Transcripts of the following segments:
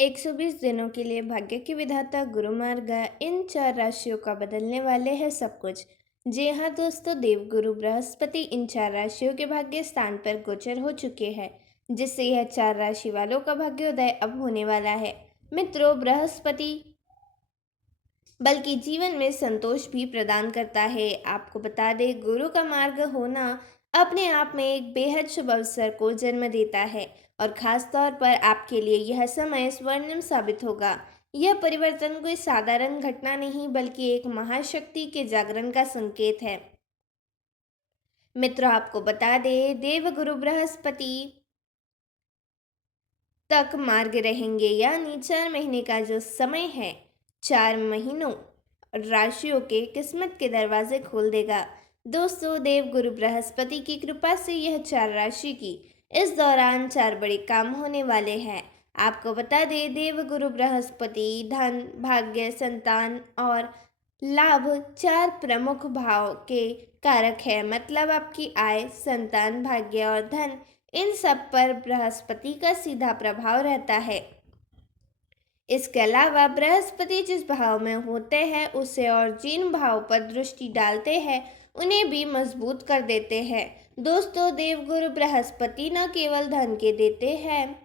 120 दिनों के लिए भाग्य की विधाता गुरु मार्ग इन 4 राशियों का बदलने वाले हैं सब कुछ। जी हाँ दोस्तों, देवगुरु बृहस्पति इन 4 राशियों के भाग्य स्थान पर गोचर हो चुके हैं, जिससे यह 4 राशि वालों का भाग्योदय अब होने वाला है। मित्रों, बृहस्पति बल्कि जीवन में संतोष भी प्रदान करता है। आपको बता दें, गुरु का मार्ग होना अपने आप में एक बेहद शुभ अवसर को जन्म देता है और खास तौर पर आपके लिए यह समय स्वर्णिम साबित होगा। यह परिवर्तन कोई साधारण घटना नहीं, बल्कि एक महाशक्ति के जागरण का संकेत है। मित्रों, आपको बता दें, देवगुरु बृहस्पति तक मार्ग रहेंगे, यानी 4 महीने का जो समय है, 4 महीनों राशियों के किस्मत के दरवाजे खोल देगा। दोस्तों, देवगुरु बृहस्पति की कृपा से यह 4 राशि की इस दौरान 4 बड़े काम होने वाले हैं। आपको बता दें, देवगुरु बृहस्पति धन, भाग्य, संतान और लाभ 4 प्रमुख भाव के कारक है। मतलब आपकी आय, संतान, भाग्य और धन, इन सब पर बृहस्पति का सीधा प्रभाव रहता है। इसके अलावा बृहस्पति जिस भाव में होते हैं उसे और जिन भाव पर दृष्टि डालते हैं उन्हें भी मजबूत कर देते हैं। दोस्तों, देवगुरु बृहस्पति न केवल धन के देते हैं,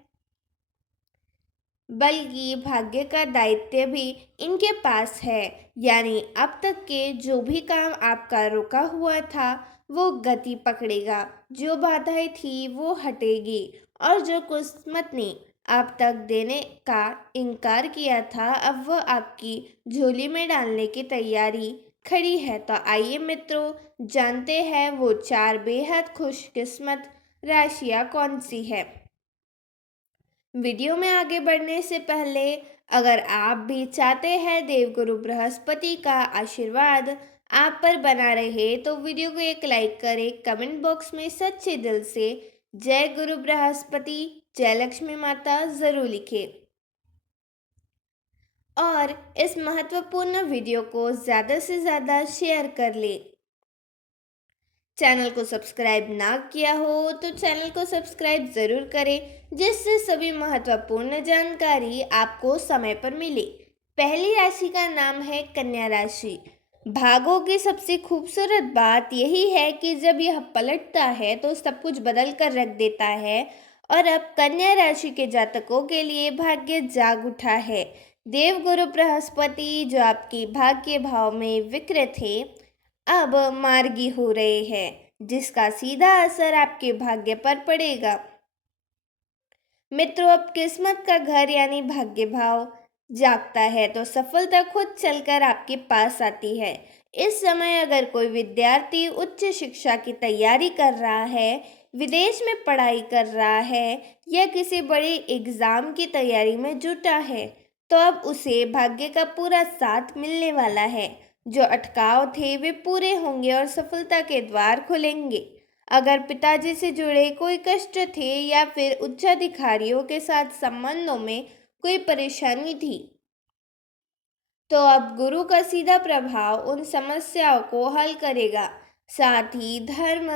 बल्कि भाग्य का दायित्व भी इनके पास है। यानी अब तक के जो भी काम आपका रुका हुआ था वो गति पकड़ेगा, जो बाधाएं थी वो हटेगी और जो किस्मत ने आप तक देने का इनकार किया था अब वह आपकी झोली में डालने की तैयारी खड़ी है। तो आइए मित्रों, जानते हैं वो 4 बेहद खुशकिस्मत राशियां कौन सी है। वीडियो में आगे बढ़ने से पहले अगर आप भी चाहते हैं देवगुरु बृहस्पति का आशीर्वाद आप पर बना रहे तो वीडियो को एक लाइक करें, कमेंट बॉक्स में सच्चे दिल से जय गुरु बृहस्पति, जय लक्ष्मी माता जरूर लिखें और इस महत्वपूर्ण वीडियो को ज़्यादा से ज़्यादा शेयर कर लें। चैनल को सब्सक्राइब ना किया हो तो चैनल को सब्सक्राइब ज़रूर करें, जिससे सभी महत्वपूर्ण जानकारी आपको समय पर मिले। पहली राशि का नाम है कन्या राशि। भागों की सबसे खूबसूरत बात यही है कि जब यह पलटता है तो सब कुछ बदल कर रख देता है और अब कन्या राशि के जातकों के लिए भाग्य जाग उठा है। देवगुरु बृहस्पति जो आपकी भाग्य भाव में विकृत थे अब मार्गी हो रहे हैं, जिसका सीधा असर आपके भाग्य पर पड़ेगा। मित्रों, अब किस्मत का घर यानी भाग्य भाव जागता है तो सफलता खुद चलकर आपके पास आती है। इस समय अगर कोई विद्यार्थी उच्च शिक्षा की तैयारी कर रहा है, विदेश में पढ़ाई कर रहा है या किसी बड़े एग्जाम की तैयारी में जुटा है, तो अब उसे भाग्य का पूरा साथ मिलने वाला है। जो अटकाव थे वे पूरे होंगे और सफलता के द्वार खुलेंगे। अगर पिताजी से जुड़े कोई कष्ट थे या फिर उच्चाधिकारियों के साथ संबंधों में कोई परेशानी थी, तो अब गुरु का सीधा प्रभाव उन समस्याओं को हल करेगा। साथ ही धर्म,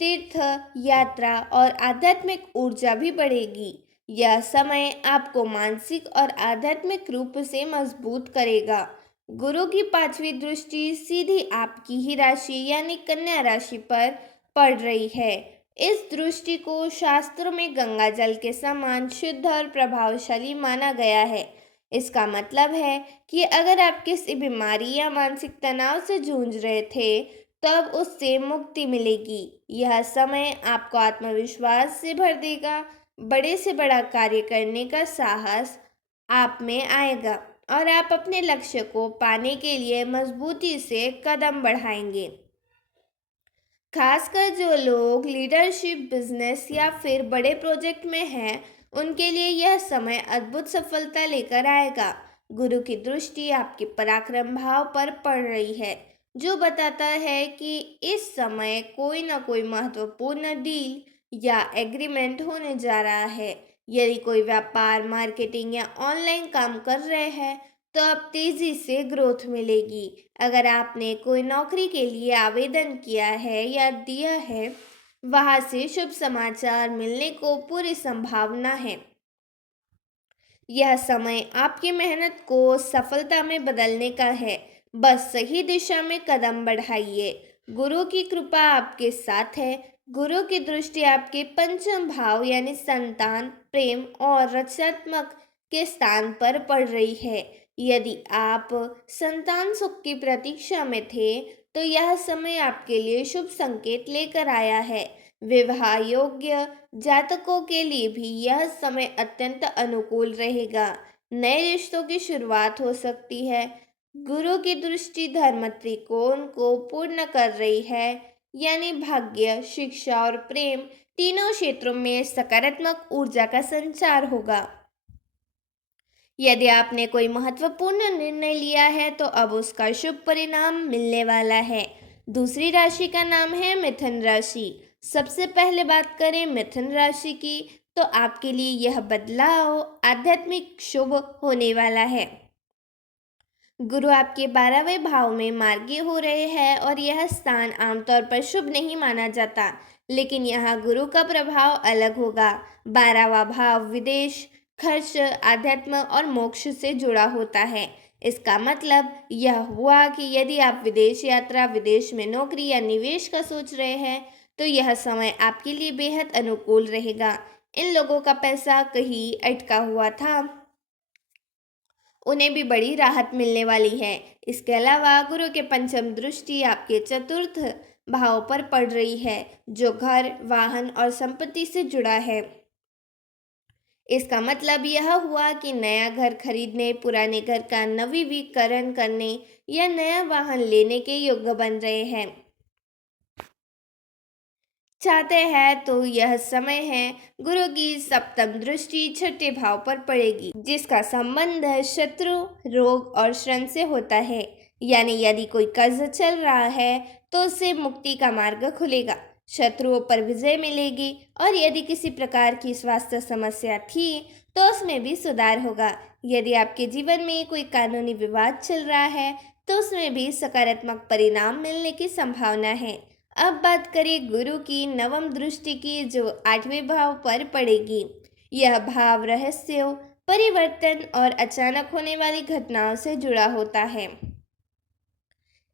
तीर्थ यात्रा और आध्यात्मिक ऊर्जा भी बढ़ेगी। यह समय आपको मानसिक और आध्यात्मिक रूप से मजबूत करेगा। गुरु की 5वीं दृष्टि सीधी आपकी ही राशि यानी कन्या राशि पर पड़ रही है। इस दृष्टि को शास्त्रों में गंगा जल के समान शुद्ध और प्रभावशाली माना गया है। इसका मतलब है कि अगर आप किसी बीमारी या मानसिक तनाव से जूझ रहे थे तो अब उससे मुक्ति मिलेगी। यह समय आपको आत्मविश्वास से भर देगा, बड़े से बड़ा कार्य करने का साहस आप में आएगा और आप अपने लक्ष्य को पाने के लिए मजबूती से कदम बढ़ाएंगे। खासकर जो लोग लीडरशिप, बिजनेस या फिर बड़े प्रोजेक्ट में हैं, उनके लिए यह समय अद्भुत सफलता लेकर आएगा। गुरु की दृष्टि आपके पराक्रम भाव पर पड़ रही है, जो बताता है कि इस समय कोई ना कोई महत्वपूर्ण डील या एग्रीमेंट होने जा रहा है। यदि कोई व्यापार, मार्केटिंग या ऑनलाइन काम कर रहे हैं तो अब तेजी से ग्रोथ मिलेगी। अगर आपने कोई नौकरी के लिए आवेदन किया है या दिया है, वहां से शुभ समाचार मिलने को पूरी संभावना है। यह समय आपकी मेहनत को सफलता में बदलने का है। बस सही दिशा में कदम बढ़ाइए। गुरु की कृपा आपके साथ है। गुरु की दृष्टि आपके पंचम भाव यानी संतान, प्रेम और रचनात्मक के स्थान पर पड़ रही है। यदि आप संतान सुख की प्रतीक्षा में थे, तो यह समय आपके लिए शुभ संकेत लेकर आया है। विवाह योग्य जातकों के लिए भी यह समय अत्यंत अनुकूल रहेगा। नए रिश्तों की शुरुआत हो सकती है। गुरु की दृष्टि धर्म त्रिकोण को पूर्ण कर रही है, यानी भाग्य, शिक्षा और प्रेम तीनों क्षेत्रों में सकारात्मक ऊर्जा का संचार होगा। यदि आपने कोई महत्वपूर्ण निर्णय लिया है तो अब उसका शुभ परिणाम मिलने वाला है। दूसरी राशि का नाम है मिथुन राशि। सबसे पहले बात करें मिथुन राशि की, तो आपके लिए यह बदलाव आध्यात्मिक शुभ होने वाला है। गुरु आपके 12वें भाव में मार्गी हो रहे हैं और यह स्थान आमतौर पर शुभ नहीं माना जाता, लेकिन यहाँ गुरु का प्रभाव अलग होगा। 12वां भाव विदेश, खर्च, आध्यात्म और मोक्ष से जुड़ा होता है। इसका मतलब यह हुआ कि यदि आप विदेश यात्रा, विदेश में नौकरी या निवेश का सोच रहे हैं, तो यह समय आपके लिए बेहद अनुकूल रहेगा। इन लोगों का पैसा कहीं अटका हुआ था, उन्हें भी बड़ी राहत मिलने वाली है। इसके अलावा गुरु के पंचम दृष्टि आपके चतुर्थ भाव पर पड़ रही है, जो घर, वाहन और संपत्ति से जुड़ा है। इसका मतलब यह हुआ कि नया घर खरीदने, पुराने घर का नवीनीकरण करने या नया वाहन लेने के योग्य बन रहे हैं चाहते हैं तो यह समय है। गुरु की सप्तम दृष्टि छठे भाव पर पड़ेगी, जिसका संबंध शत्रु, रोग और श्रम से होता है। यानी यदि कोई कर्ज चल रहा है तो उससे मुक्ति का मार्ग खुलेगा, शत्रुओं पर विजय मिलेगी और यदि किसी प्रकार की स्वास्थ्य समस्या थी तो उसमें भी सुधार होगा। यदि आपके जीवन में कोई कानूनी विवाद चल रहा है तो उसमें भी सकारात्मक परिणाम मिलने की संभावना है। अब बात करें गुरु की नवम दृष्टि की, जो 8वें भाव पर पड़ेगी। यह भाव रहस्यों, परिवर्तन और अचानक होने वाली घटनाओं से जुड़ा होता है।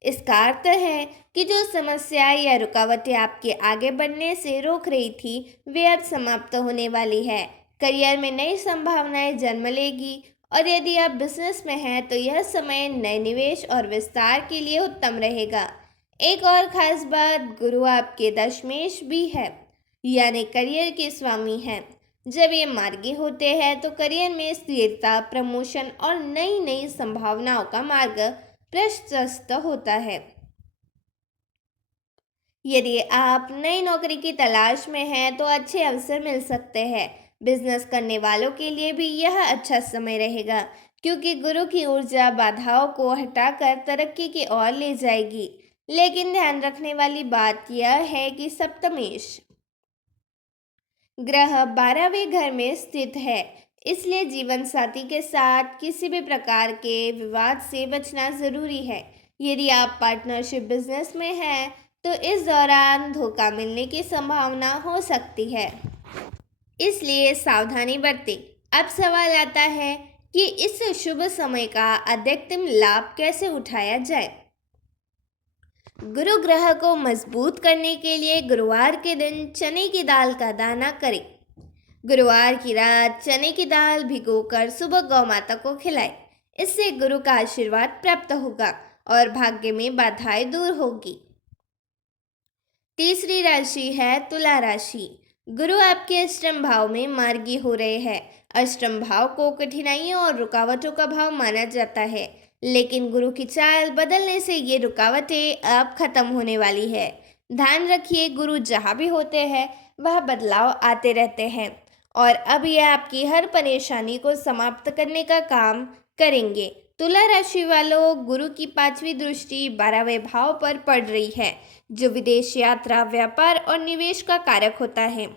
इसका अर्थ है कि जो समस्या या रुकावटें आपके आगे बढ़ने से रोक रही थी, वे अब समाप्त होने वाली है। करियर में नई संभावनाएं जन्म लेगी और यदि आप बिजनेस में हैं तो यह समय नए निवेश और विस्तार के लिए उत्तम रहेगा। एक और खास बात, गुरु आपके दशमेश भी है, यानी करियर के स्वामी हैं। जब ये मार्गी होते हैं तो करियर में स्थिरता, प्रमोशन और नई नई संभावनाओं का मार्ग प्रशस्त होता है। यदि आप नई नौकरी की तलाश में हैं तो अच्छे अवसर मिल सकते हैं। बिजनेस करने वालों के लिए भी यह अच्छा समय रहेगा, क्योंकि गुरु की ऊर्जा बाधाओं को हटाकर तरक्की की ओर ले जाएगी। लेकिन ध्यान रखने वाली बात यह है कि सप्तमेश ग्रह 12वें घर में स्थित है, इसलिए जीवन साथी के साथ किसी भी प्रकार के विवाद से बचना जरूरी है। यदि आप पार्टनरशिप बिजनेस में हैं तो इस दौरान धोखा मिलने की संभावना हो सकती है, इसलिए सावधानी बरतें। अब सवाल आता है कि इस शुभ समय का अधिकतम लाभ कैसे उठाया जाए। गुरु ग्रह को मजबूत करने के लिए गुरुवार के दिन चने की दाल का दाना करें। गुरुवार की रात चने की दाल भिगोकर सुबह गौ माता को खिलाएं। इससे गुरु का आशीर्वाद प्राप्त होगा और भाग्य में बाधाएं दूर होगी। तीसरी राशि है तुला राशि। गुरु आपके अष्टम भाव में मार्गी हो रहे हैं। अष्टम भाव को कठिनाइयों और रुकावटों का भाव माना जाता है, लेकिन गुरु की चाल बदलने से ये रुकावटें अब खत्म होने वाली है। ध्यान रखिए, गुरु जहाँ भी होते हैं वह बदलाव आते रहते हैं और अब ये आपकी हर परेशानी को समाप्त करने का काम करेंगे। तुला राशि वालों, गुरु की 5वीं दृष्टि 12वें भाव पर पड़ रही है, जो विदेश यात्रा, व्यापार और निवेश का कारक होता है।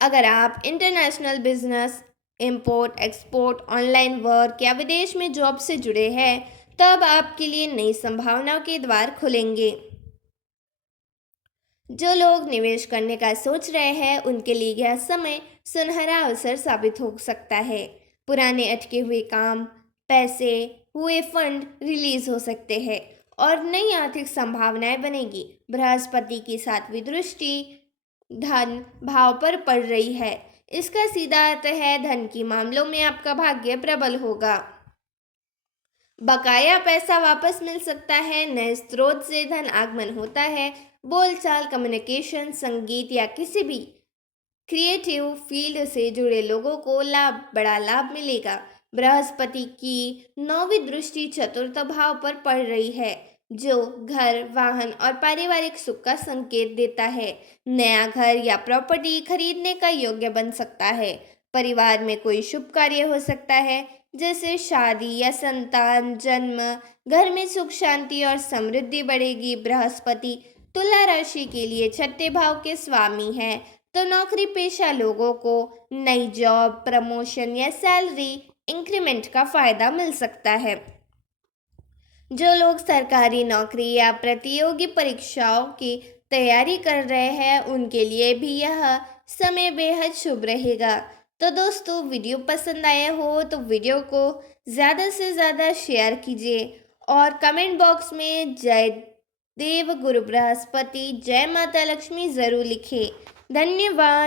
अगर आप international business, import export, online work या विदेश में जॉब से जुड़े हैं, तब आपके लिए नई संभावनाओं के द्वार खुलेंगे। जो लोग निवेश करने का सोच रहे हैं, उनके लिए यह समय सुनहरा अवसर साबित हो सकता है। पुराने अटके हुए काम, पैसे, हुए फंड रिलीज हो सकते हैं और नई आर्थिक संभावनाएं बनेगी। बृहस्पति की 7वीं दृष्टि धन भाव पर पड़ रही है। इसका सीधा अर्थ है धन की मामलों में आपका भाग्य प्रबल होगा। बकाया पैसा वापस मिल सकता है। नए स्रोत से धन आगमन होता है। बोलचाल, कम्युनिकेशन, संगीत या किसी भी क्रिएटिव फील्ड से जुड़े लोगों को बड़ा लाभ मिलेगा। बृहस्पति की 9वीं दृष्टि चतुर्थ भाव पर पड़ रही है, जो घर, वाहन और पारिवारिक सुख का संकेत देता है। नया घर या प्रॉपर्टी खरीदने का योग्य बन सकता है। परिवार में कोई शुभ कार्य हो सकता है, जैसे शादी या संतान जन्म। घर में सुख, शांति और समृद्धि बढ़ेगी। बृहस्पति तुला राशि के लिए 6ठे भाव के स्वामी हैं, तो नौकरी पेशा लोगों को नई जॉब, प्रमोशन या सैलरी इंक्रीमेंट का फायदा मिल सकता है। जो लोग सरकारी नौकरी या प्रतियोगी परीक्षाओं की तैयारी कर रहे हैं, उनके लिए भी यह समय बेहद शुभ रहेगा। तो दोस्तों, वीडियो पसंद आया हो तो वीडियो को ज़्यादा से ज़्यादा शेयर कीजिए और कमेंट बॉक्स में जय देव गुरु बृहस्पति, जय माता लक्ष्मी ज़रूर लिखें। धन्यवाद।